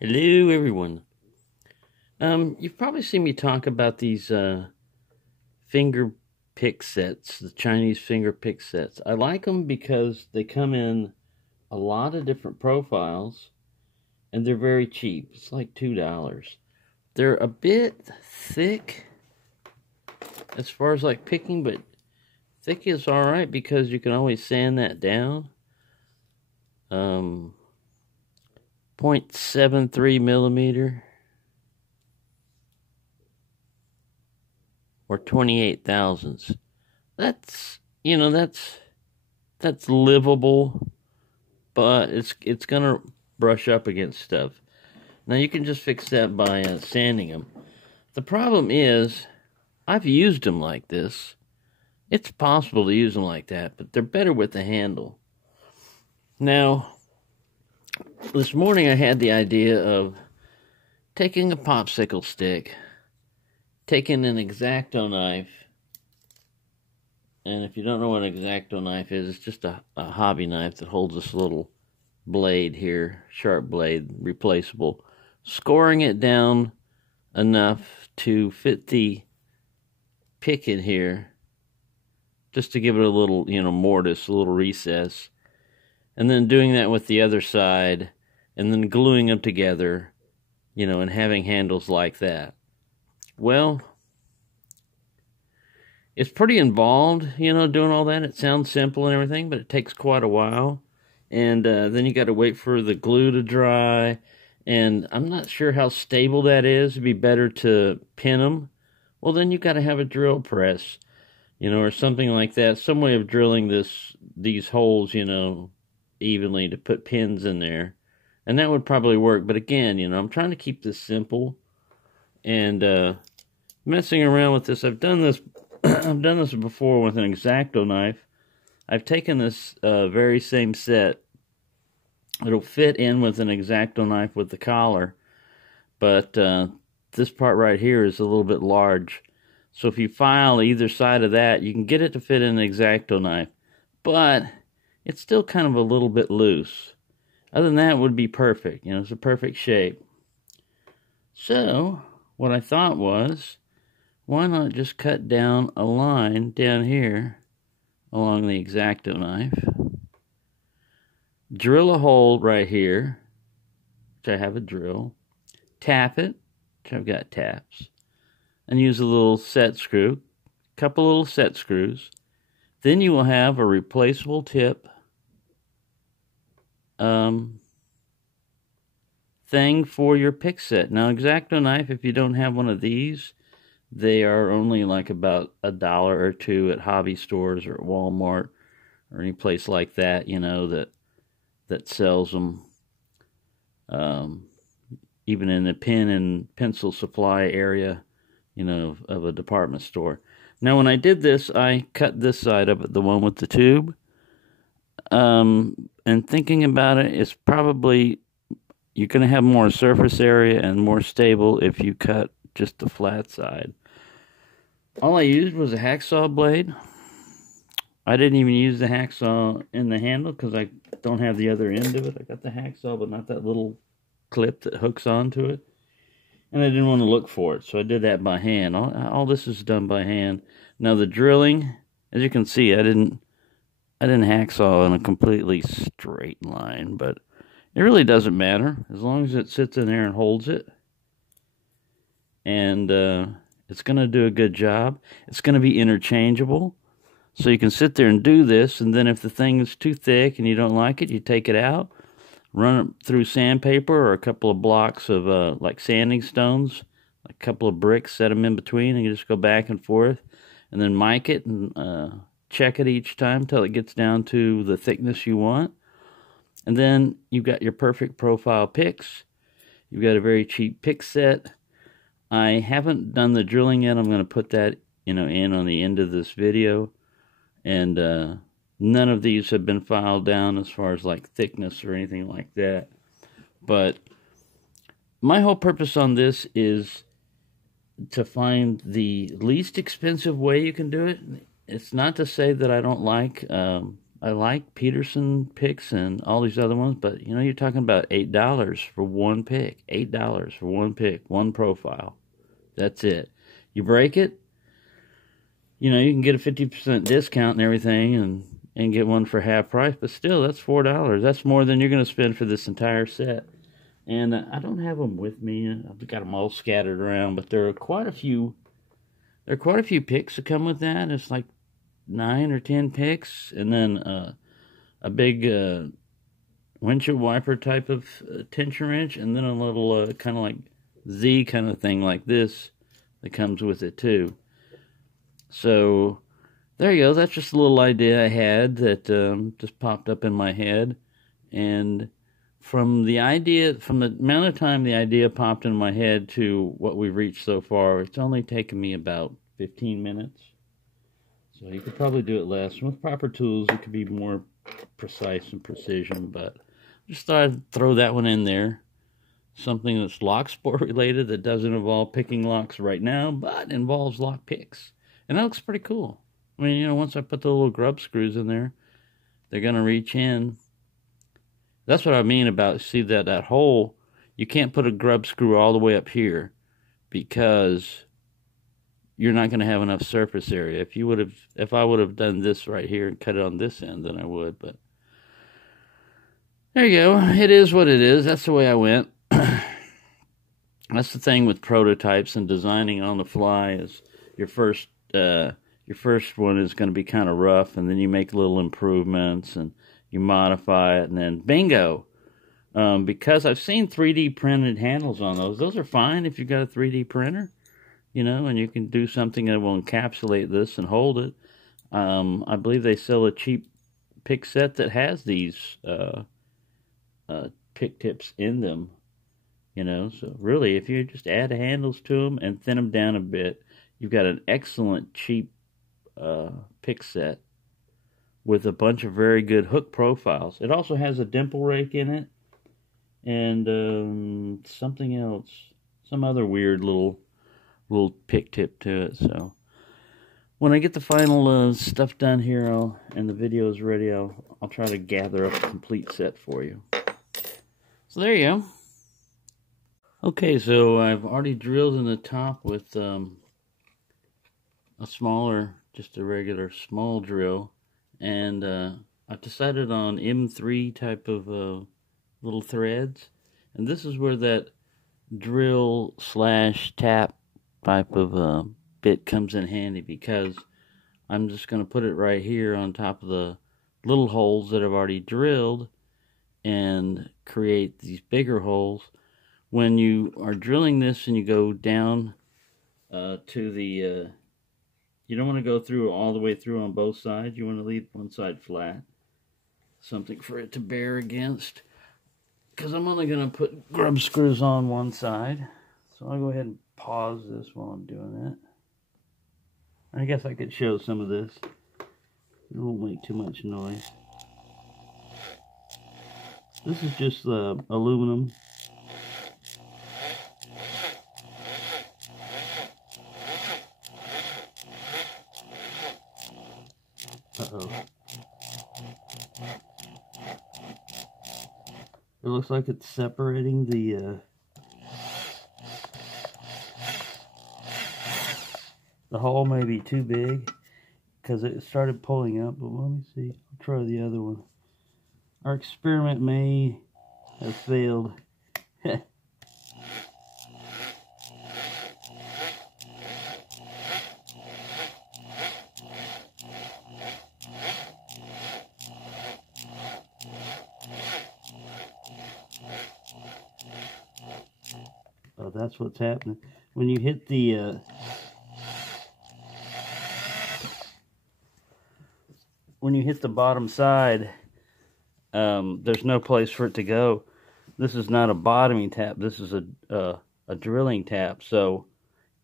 Hello, everyone. You've probably seen me talk about these finger pick sets, the Chinese finger pick sets. I like them because they come in a lot of different profiles and they're very cheap. It's like $2. They're a bit thick as far as like picking, but thick is all right because you can always sand that down. 0.73 millimeter or 28 thousandths. That's that's livable, but it's gonna brush up against stuff. Now you can just fix that by sanding them. The problem is, I've used them like this. It's possible to use them like that, but they're better with the handle. Now, this morning I had the idea of taking a popsicle stick, taking an X-Acto knife, and if you don't know what an X-Acto knife is, it's just a hobby knife that holds this little blade here, sharp blade, replaceable, scoring it down enough to fit the pick in here, just to give it a little, mortise, a little recess, and then doing that with the other side, and then gluing them together, and having handles like that. Well, it's pretty involved, doing all that. It sounds simple and everything, but it takes quite a while. And then you got to wait for the glue to dry. And I'm not sure how stable that is. It'd be better to pin them. Well, then you got to have a drill press, or something like that. Some way of drilling these holes, evenly to put pins in there. And that would probably work. But again, I'm trying to keep this simple. And messing around with this, I've done this I've done this before with an X-Acto knife. I've taken this very same set. It'll fit in with an X-Acto knife with the collar, but this part right here is a little bit large. So if you file either side of that, you can get it to fit in an X-Acto knife, but it's still kind of a little bit loose. Other than that, it would be perfect. It's a perfect shape. So what I thought was, why not just cut down a line down here along the X-Acto knife, drill a hole right here, which I have a drill, tap it, which I've got taps, and use a little set screw, couple little set screws. Then you will have a replaceable tip thing for your pick set. Now, X-Acto knife, if you don't have one of these, they are only like about $1 or $2 at hobby stores or at Walmart or any place like that, that sells them. Even in the pen and pencil supply area, of a department store. Now, when I did this, I cut this side up at the one with the tube. And thinking about it, it's probably, you're going to have more surface area and more stable if you cut just the flat side. All I used was a hacksaw blade. I didn't even use the hacksaw in the handle because I don't have the other end of it. I got the hacksaw, but not that little clip that hooks onto it. And I didn't want to look for it, so I did that by hand. All this is done by hand. Now the drilling, as you can see, I didn't hacksaw in a completely straight line, but it really doesn't matter as long as it sits in there and holds it. And it's going to do a good job. It's going to be interchangeable. So you can sit there and do this, and then if the thing is too thick and you don't like it, you take it out, run it through sandpaper or a couple of blocks of like sanding stones, a couple of bricks, set them in between, and you just go back and forth, and then mic it and check it each time till it gets down to the thickness you want. And then you've got your perfect profile picks. You've got a very cheap pick set. I haven't done the drilling yet. I'm going to put that, in on the end of this video. And none of these have been filed down as far as like thickness or anything like that. But my whole purpose on this is to find the least expensive way you can do it. It's not to say that I don't like I like Peterson picks and all these other ones, but you know, you're talking about $8 for one pick. $8 for one pick, one profile. That's it. You break it, you know, you can get a 50% discount and everything and get one for half price, but still, that's $4. That's more than you're going to spend for this entire set. And I don't have them with me. I've got them all scattered around, but there are quite a few. There are quite a few picks that come with that. It's like 9 or 10 picks, and then a big windshield wiper type of tension wrench, and then a little kind of like Z kind of thing like this that comes with it too. So there you go. That's just a little idea I had that just popped up in my head, and from the amount of time the idea popped in my head to what we've reached so far, it's only taken me about 15 minutes. So you could probably do it less. With proper tools, it could be more precise and precision, but just thought I'd throw that one in there. Something that's lock sport related that doesn't involve picking locks right now, but involves lock picks. And that looks pretty cool. I mean, you know, once I put the little grub screws in there, they're going to reach in. That's what I mean about, see that hole, you can't put a grub screw all the way up here because you're not going to have enough surface area. If I would have done this right here and cut it on this end, then I would, but there you go. It is what it is. That's the way I went. That's the thing with prototypes and designing on the fly is your first one is going to be kind of rough, and then you make little improvements and you modify it, and then bingo. Because I've seen 3D printed handles on those. Those are fine if you've got a 3D printer, you know, and you can do something that will encapsulate this and hold it. I believe they sell a cheap pick set that has these pick tips in them, you know. So really, if you just add the handles to them and thin them down a bit, you've got an excellent cheap pick set with a bunch of very good hook profiles. It also has a dimple rake in it and something else, some other weird little pick tip to it. So when I get the final stuff done here and the video is ready, I'll try to gather up a complete set for you. So there you go. Okay, so I've already drilled in the top with a smaller, just a regular small drill, and I've decided on M3 type of little threads, and this is where that drill / tap type of bit comes in handy, because I'm just going to put it right here on top of the little holes that I've already drilled and create these bigger holes. When you are drilling this and you go down to the you don't want to go through all the way through on both sides. You want to leave one side flat, something for it to bear against, because I'm only going to put grub screws on one side. So I'll go ahead and pause this while I'm doing that. I guess I could show some of this. It won't make too much noise. This is just the aluminum. Uh-oh. It looks like it's separating the hole may be too big because it started pulling up, but let me see. I'll try the other one. Our experiment may have failed. Oh, that's what's happening. When you hit the bottom side, there's no place for it to go. This is not a bottoming tap. This is a drilling tap. So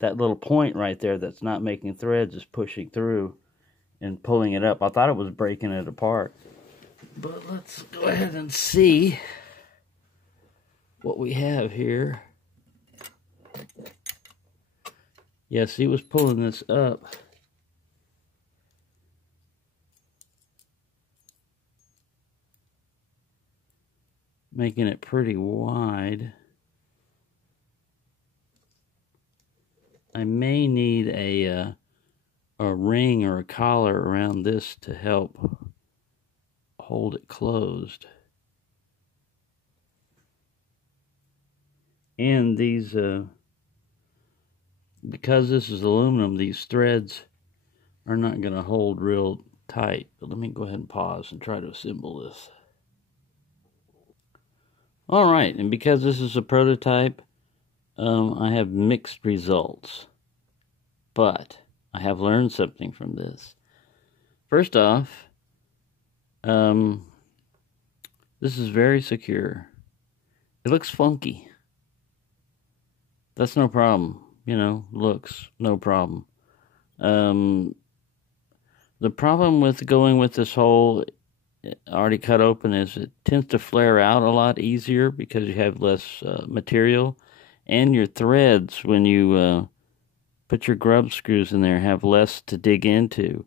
that little point right there that's not making threads is pushing through and pulling it up. I thought it was breaking it apart. But let's go ahead and see what we have here. Yeah, see, it was pulling this up. making it pretty wide. I may need a ring or a collar around this to help hold it closed. And these, because this is aluminum, these threads are not going to hold real tight. But let me go ahead and pause and try to assemble this. All right, and because this is a prototype, I have mixed results. But I have learned something from this. First off, this is very secure. It looks funky. That's no problem. You know, looks, no problem. The problem with going with this hole already cut open is it tends to flare out a lot easier because you have less material. And your threads, when you put your grub screws in there, have less to dig into.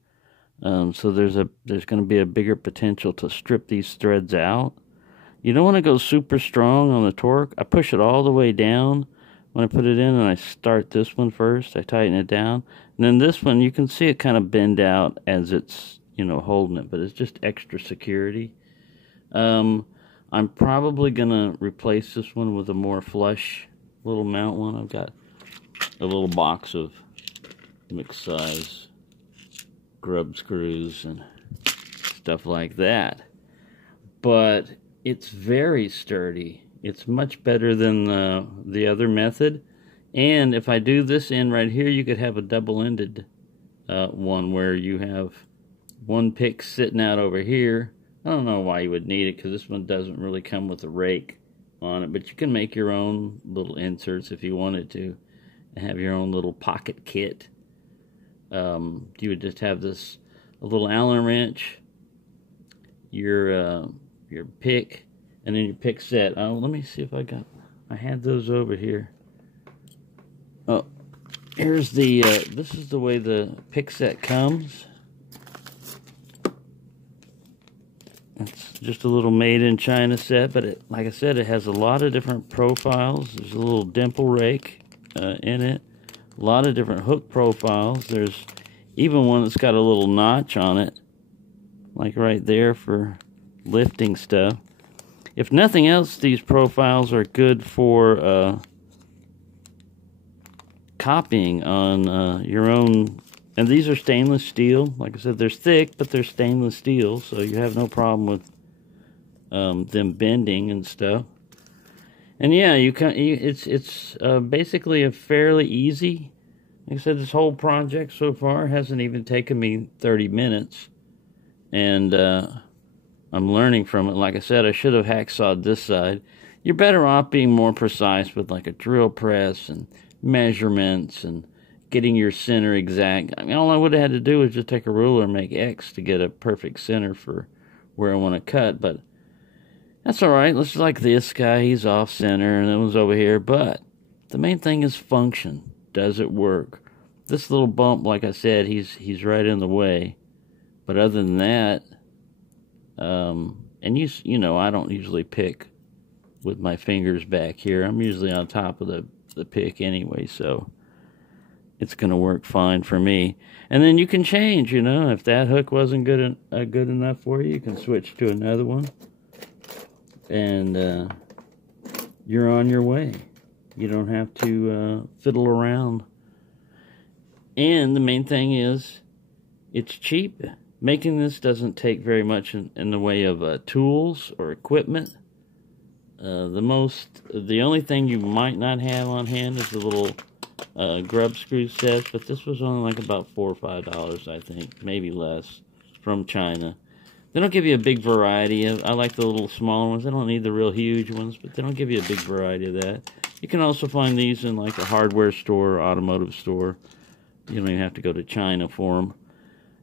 So there's going to be a bigger potential to strip these threads out. You don't want to go super strong on the torque. I push it all the way down when I put it in, and I start this one first. I tighten it down. And then this one, you can see it kind of bend out as it's, you know, holding it, but it's just extra security. I'm probably going to replace this one with a more flush little mount one. I've got a little box of mixed size grub screws and stuff like that. But it's very sturdy. It's much better than the other method. And if I do this end right here, you could have a double-ended one where you have one pick sitting out over here. I don't know why you would need it, because this one doesn't really come with a rake on it, but you can make your own little inserts if you wanted to, and have your own little pocket kit. You would just have this, a little Allen wrench, your pick, and then your pick set. Oh, let me see if I had those over here. Oh, here's the, this is the way the pick set comes. It's just a little made in China set, but like I said, it has a lot of different profiles. There's a little dimple rake in it. A lot of different hook profiles. There's even one that's got a little notch on it, like right there for lifting stuff. If nothing else, these profiles are good for copying on your own. And these are stainless steel. Like I said, they're thick, but they're stainless steel, so you have no problem with them bending and stuff. And yeah, it's basically a fairly easy. Like I said, this whole project so far hasn't even taken me 30 minutes, and I'm learning from it. Like I said, I should have hacksawed this side. You're better off being more precise with like a drill press and measurements and getting your center exact. I mean, all I would have had to do was just take a ruler and make X to get a perfect center for where I want to cut, but that's alright. Let's like this guy, he's off center, and that one's over here, but the main thing is function. Does it work? This little bump, like I said, he's right in the way, but other than that, and you know, I don't usually pick with my fingers back here. I'm usually on top of the pick anyway, so it's going to work fine for me. And then you can change, you know, if that hook wasn't good enough for you, you can switch to another one, and you're on your way. You don't have to fiddle around. And the main thing is, it's cheap. Making this doesn't take very much in the way of tools or equipment. The only thing you might not have on hand is the little grub screw sets, but this was only like about $4 or $5, I think, maybe less, from China. They don't give you a big variety of. I like the little smaller ones. I don't need the real huge ones, but they don't give you a big variety of that. You can also find these in like a hardware store or automotive store. You don't even have to go to China for them.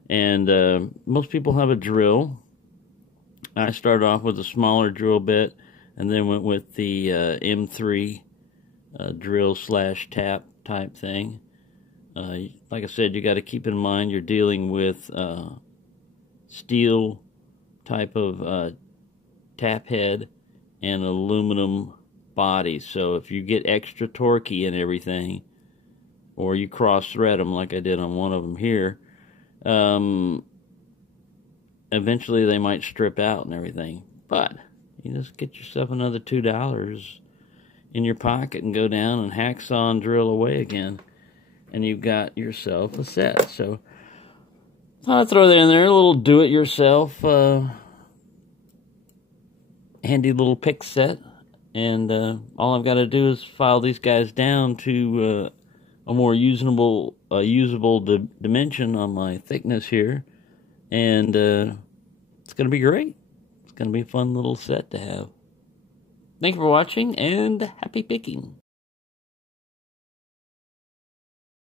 And most people have a drill. I started off with a smaller drill bit, and then went with the M3 drill / tap type thing. Like I said, you got to keep in mind you're dealing with steel type of tap head, and aluminum bodies. So if you get extra torquey and everything, or you cross thread them like I did on one of them here, eventually they might strip out and everything. But you just get yourself another $2 in your pocket and go down and hacksaw and drill away again, and you've got yourself a set. So I'll throw that in there, a little do-it-yourself handy little pick set. And all I've got to do is file these guys down to a more usable dimension on my thickness here, and it's going to be great. It's going to be a fun little set to have. Thank you for watching, and happy picking.